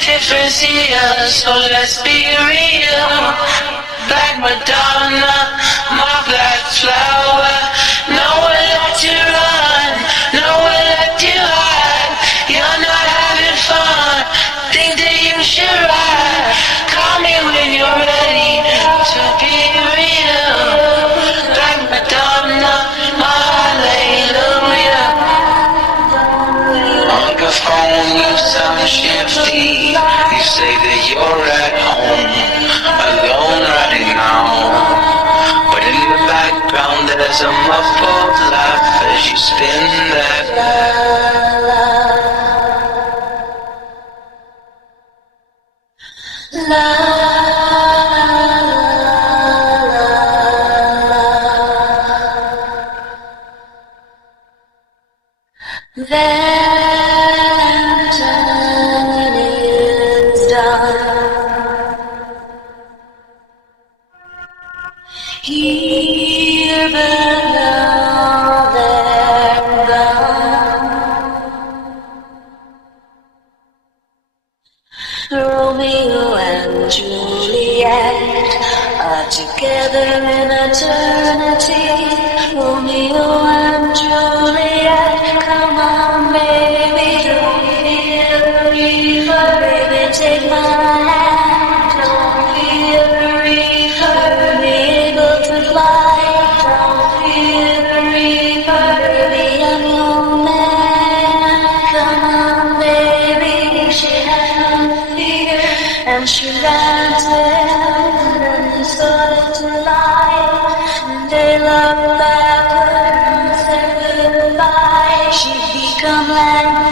difference here, so let's be real. Black Madonna, my black flower. Nowhere left to run, nowhere left to hide. You're not having fun, think that you should ride. Call me when you're ready to be real. Black Madonna, my hallelujah. On your phone you sound shifty. You say that you're at home, alone right now. But in the background there's a muffled laugh as you spin that Then time is done. Here but now they're gone. Romeo and Juliet are together in eternity. Romeo and Juliet, come on baby, don't feel the reaper. Baby, take my hand, don't feel the reaper. Be able to fly, don't feel the reaper. Baby, I'm your man, come on baby. She had no fear and she ran to him, and he started to lie, and they loved backwards and said goodbye. She'd become like